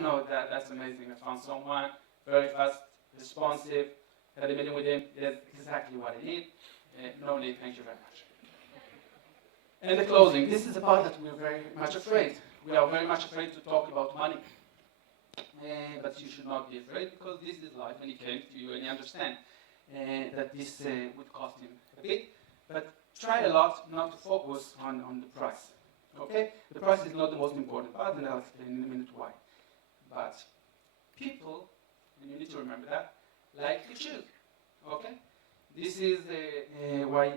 no, that's amazing. I found someone very fast, responsive. Had a meeting with him. That's exactly what I need. No need. Thank you very much. And the closing. This is the part that we're very much afraid. We are very much afraid to talk about money. But you should not be afraid because this is life, and he came to you and you understand that this would cost him a bit. But try a lot not to focus on the price. Okay? The price is not the most important part, and I'll explain in a minute why. But people, and you need to remember that, like to choose. Okay? This is why,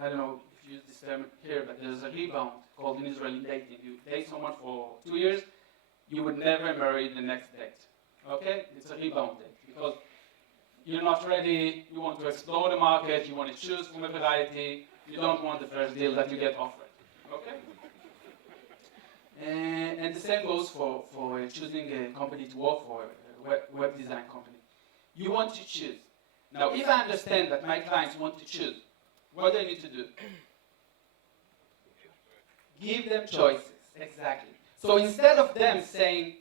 I don't know if you use this term here, but there's a rebound called in Israeli dating. You date someone for 2 years, you would never marry the next date. Okay? It's a rebound date because you're not ready, you want to explore the market, you want to choose from a variety, you don't want the first deal that you get offered. Okay? And the same goes for choosing a company to work for, a web design company. You want to choose. Now, if I understand that my clients want to choose, what do I need to do? Give them choices, exactly. So instead of them saying,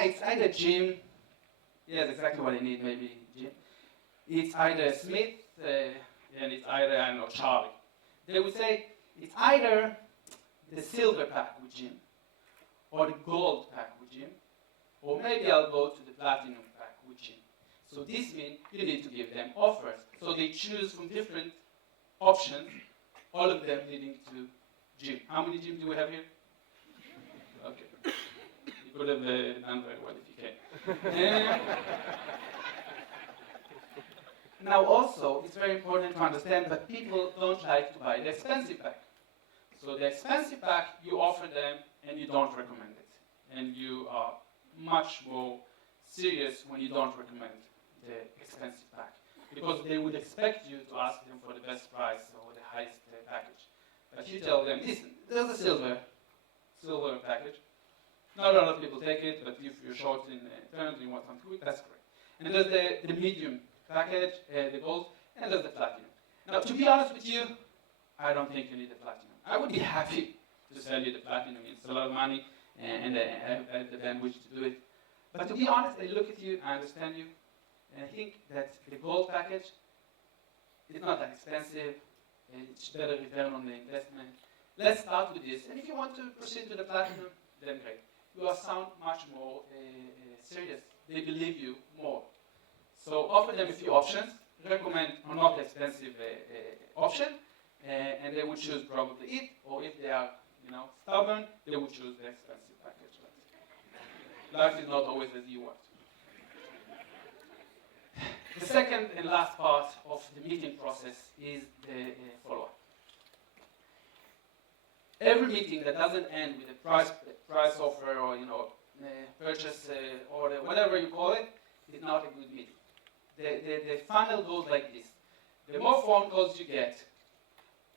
it's either Jim, yes, exactly what I need, maybe Jim. It's either Smith, and it's either, I don't know, Charlie. They would say, it's either the silver pack with Jim, or the gold pack with Jim, or maybe I'll go to the platinum pack with Jim. So this means you need to give them offers. So they choose from different options, all of them leading to Jim. How many Jim do we have here? Okay. You could have done very well if you can. Now also, it's very important to understand that people don't like to buy the expensive pack. So the expensive pack, you offer them and you don't recommend it. And you are much more serious when you don't recommend the expensive pack. Because they would expect you to ask them for the best price or the highest package. But you tell them, listen, there's a silver package. Not a lot of people take it, but if you're short in terms and you want something quick, that's great. And there's the medium package, the gold, and there's the platinum. Now, to be honest with you, I don't think you need the platinum. I would be happy to sell you the platinum. It's a lot of money, and I have the bandwidth to do it. But to be honest, I look at you, I understand you, and I think that the gold package is not that expensive. It's better return on the investment. Let's start with this. And if you want to proceed to the platinum, then great. You are sound much more serious. They believe you more. So offer them a few options. Recommend a not expensive option, and they would choose probably it. Or if they are, stubborn, they would choose the expensive package. But life is not always as you want. The second and last part of the meeting process is the follow-up. Every meeting that doesn't end with a price offer or purchase order, whatever you call it, is not a good meeting. The funnel goes like this. The more phone calls you get,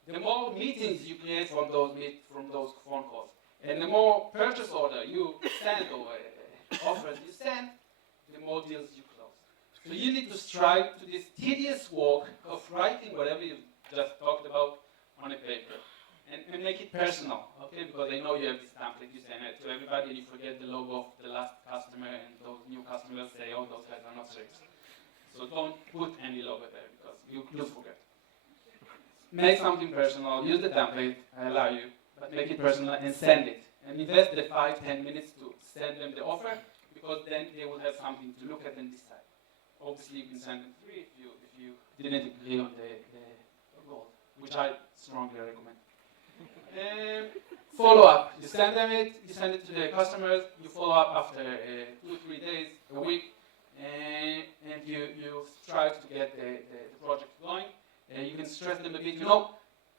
the more meetings you create from those phone calls, and the more purchase order you send or offers you send, the more deals you close. So you need to strive to this tedious work of writing whatever you just talked about on a paper. And make it personal, okay? Because I know you have this template, you send it to everybody and you forget the logo of the last customer and those new customers say, oh, those guys are not serious. So don't put any logo there because you'll forget. Make something personal, use the template, I allow you, but make it personal and send it. And invest the 5-10 minutes to send them the offer because then they will have something to look at and decide. Obviously, you can send them 3 if you didn't agree on the goal, which I strongly recommend. Follow up. You send it to the customers, you follow up after 2-3 days, a week, and you strive to get the project going. You can stress them a bit,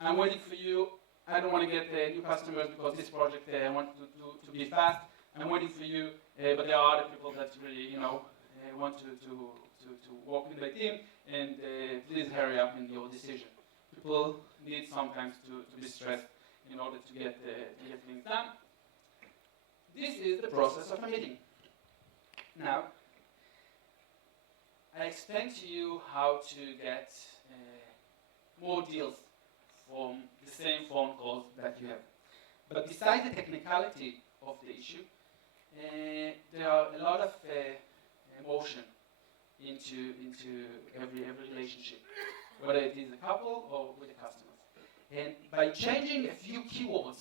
I'm waiting for you, I don't want to get new customers because this project I want to be fast. I'm waiting for you, but there are other people that really, want to work with my team, and please hurry up in your decision. People need sometimes to be stressed in order to get things done. This is the process of a meeting. Now, I explained to you how to get more deals from the same phone calls that you have. But besides the technicality of the issue, there are a lot of emotion into every relationship, whether it is a couple or with the customers. And by changing a few keywords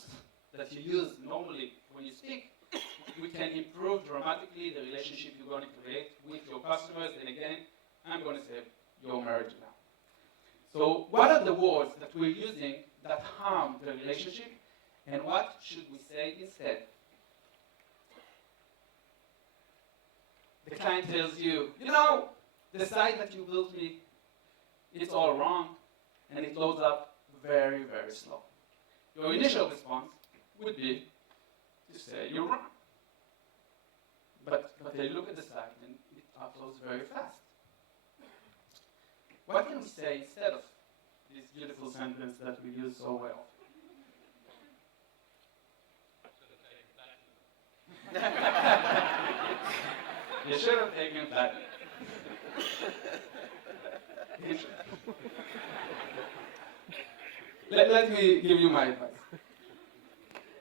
that you use normally when you speak, we can improve dramatically the relationship you're going to create with your customers. And again, I'm going to say your marriage now. So what are the words that we're using that harm the relationship, and what should we say instead? The client tells you, you know, the site that you built me, it's all wrong, and it loads up very, very slow. Your initial response would be to say you're wrong. But they look at the site and it uploads very fast. What can we say instead of this beautiful sentence that we use so well? You should have taken that. Let me give you my advice.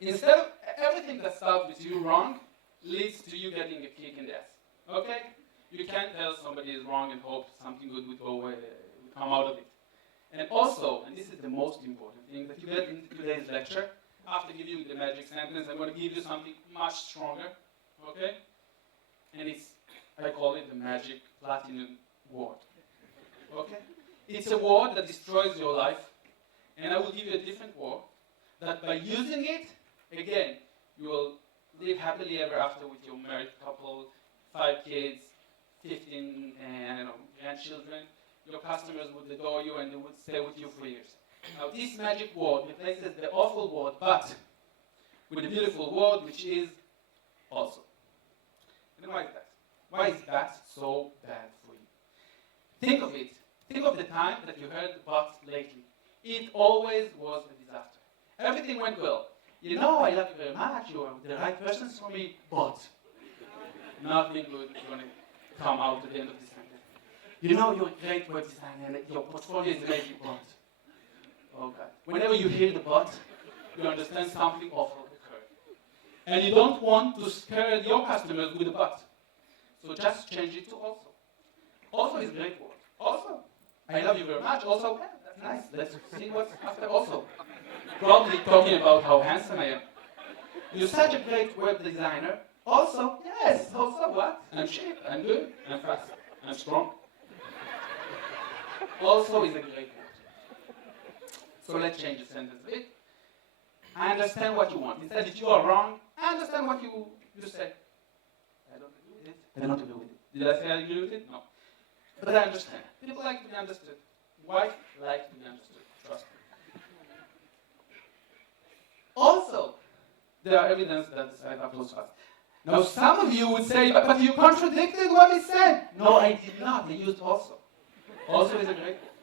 Instead of everything that starts with you wrong leads to you getting a kick in the ass. Okay? You can't tell somebody is wrong and hope something good would go would come out of it. And also, and this is the most important thing that you get in today's lecture, after giving you the magic sentence, I'm going to give you something much stronger. Okay? And I call it the magic platinum word. Okay? It's a word that destroys your life, and I will give you a different word that by using it, again, you will live happily ever after with your married couple, 5 kids, 15 grandchildren. Your customers would adore you and they would stay with you for years. Now this magic word replaces the awful word but with a beautiful word which is also. And why is that? Why is that so bad for you? Think of it. Think of the time that you heard but lately. It always was a disaster. Everything went well. You know, I love you very much, you are the right person for me, but nothing good is going to come out at the end of this sentence. You know, you're a great web designer and your portfolio is amazing, but. Oh God. Whenever you hear the but, you understand something awful occurred. And you don't want to scare your customers with a but. So just change it to also. Also is a great word. Also. I love you very much. Also, yeah, that's nice. Let's see what's after also. Probably talking about how handsome I am. You're such a great web designer. Also, yes, also what? I'm cheap, I'm good, I'm fast, I'm strong. Also is a great word. So let's change the sentence a bit. I understand what you want. Instead, if you are wrong, I understand what you said. I don't agree with it. I don't agree with it. Did I say I agree with it? No. But I understand. People like to be understood. Wife like to be understood. Trust me. Also, there are evidence that the site uploads fast. Now, some of you would say, but you contradicted what he said. No, I did not. I used also. Also is a great word.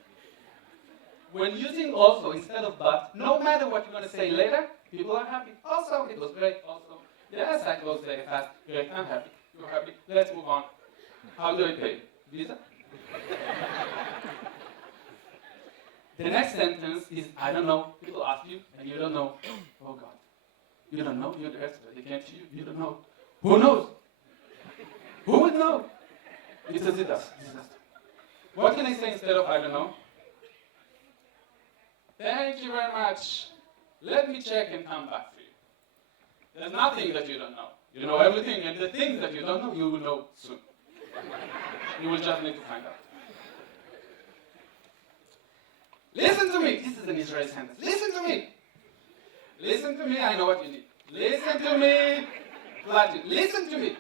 When using also instead of but, no matter what you're going to say later, people are happy. Also, it was great. Also, yes, I closed very fast. Great, I'm happy. You're happy. Let's move on. How do I pay? Visa? The next sentence is, I don't know. People ask you, and you don't know. Oh God. You don't know? You're the expert. They came to you. You don't know. Who knows? Who would know? It's a disaster. What can I say instead of I don't know? Thank you very much. Let me check and come back for you. There's nothing that you don't know. You know everything, and the things that you don't know, you will know soon. You will just need to find out. Listen to me. This is an Israeli sentence. Listen to me. Listen to me. I know what you need. Listen to me. Latin. Listen to me.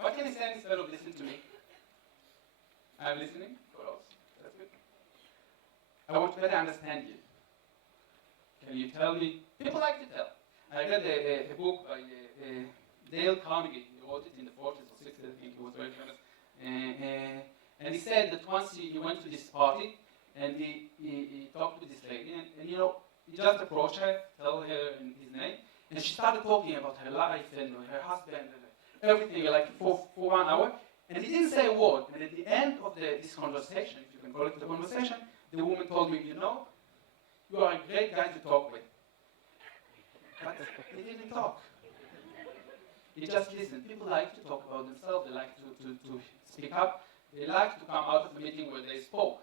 What can I say instead of listen to me? I'm listening. What else? That's good. I want to better understand you. Can you tell me? People like to tell. I read a book by Dale Carnegie. He wrote it in the 40s or 60s. I think he was very famous. And he said that once he went to this party and he talked to this lady and you know, he just approached her, told her his name, and she started talking about her life and her husband and everything like for 1 hour. And he didn't say a word. And at the end of this conversation, if you can call it the conversation, the woman told me, you know, you are a great guy to talk with. But he didn't talk. He just listens. People like to talk about themselves. They like to speak up. They like to come out of a meeting where they spoke.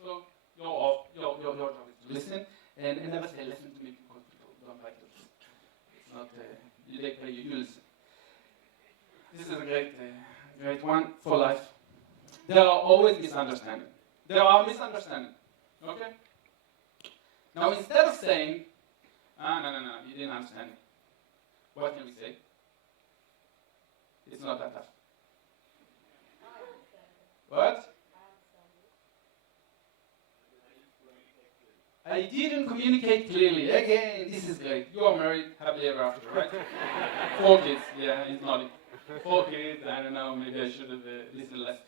So your job is to listen and never say listen to me because people don't like to listen. It's not they pay you, you listen. This is a great one for life. There are always misunderstandings. There are misunderstandings. Okay? Now instead of saying, no, you didn't understand me, what can we say? It's not that tough. What? I didn't communicate clearly. Again, this is great. You are married, happily ever after, right? 4 kids. Yeah, he's nodding. 4 kids. I don't know. Maybe I should have listened less.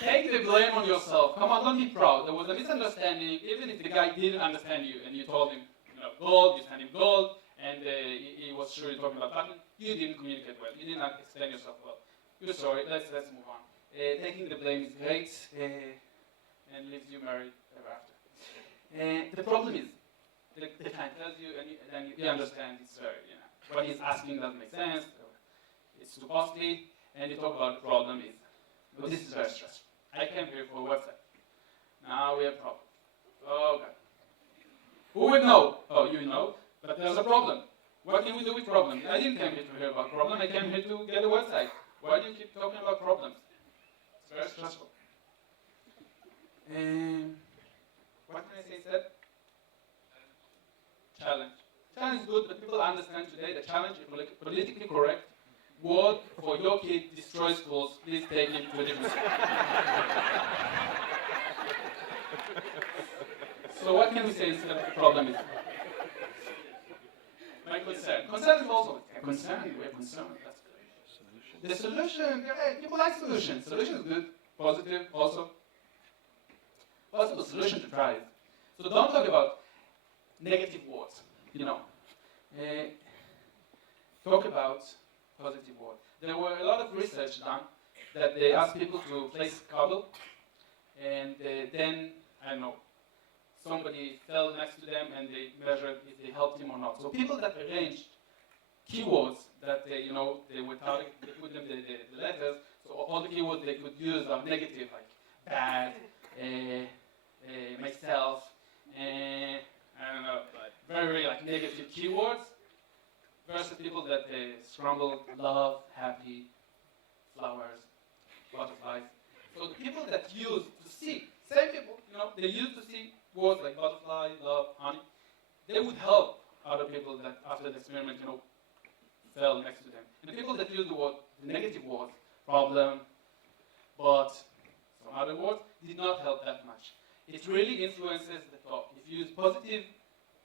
Take the blame on yourself. Come on, don't be proud. There was a misunderstanding. Even if the guy didn't understand you, and you told him, gold, you sent him gold, and he was sure you're talking about platinum, you didn't communicate well. You did not explain yourself well. You're sorry. Let's move on. Taking the blame is great. And leaves you married ever after. The problem is, the client tells you, and you understand it's very, what he's asking doesn't make sense, it's too costly, and you talk about the problem is, this is very stressful. I came here for a website. Now we have problems. Oh God. Who would know? Oh, you know, but there's a problem. What can we do with problems? I didn't come here to hear about problems, I came here to get a website. Why do you keep talking about problems? It's very stressful. What can I say instead? Challenge. Challenge is good, but people understand today that challenge is politically correct. Word for your kid destroys schools. Please take it to a different school. So what can we say instead of the problem is? My concern. Concern is also a concern. We're concerned. That's good. The solution. People like solutions. Solution is good. Positive also. Possible solution to try it. So don't talk about negative words, Talk about positive words. There were a lot of research done that they asked people to place cobble, and then, I don't know, somebody fell next to them and they measured if they helped him or not. So people that arranged keywords that they would target, they put them the letters, so all the keywords they could use are negative, like bad, myself, I don't know, very like negative keywords, versus people that scrambled love, happy, flowers, butterflies. So the people that use to see, same people, they use to see words like butterfly, love, honey, they would help other people that after the experiment, fell next to them. And the people that use the negative words, problem, but some other words, did not help that much. It really influences the talk. If you use positive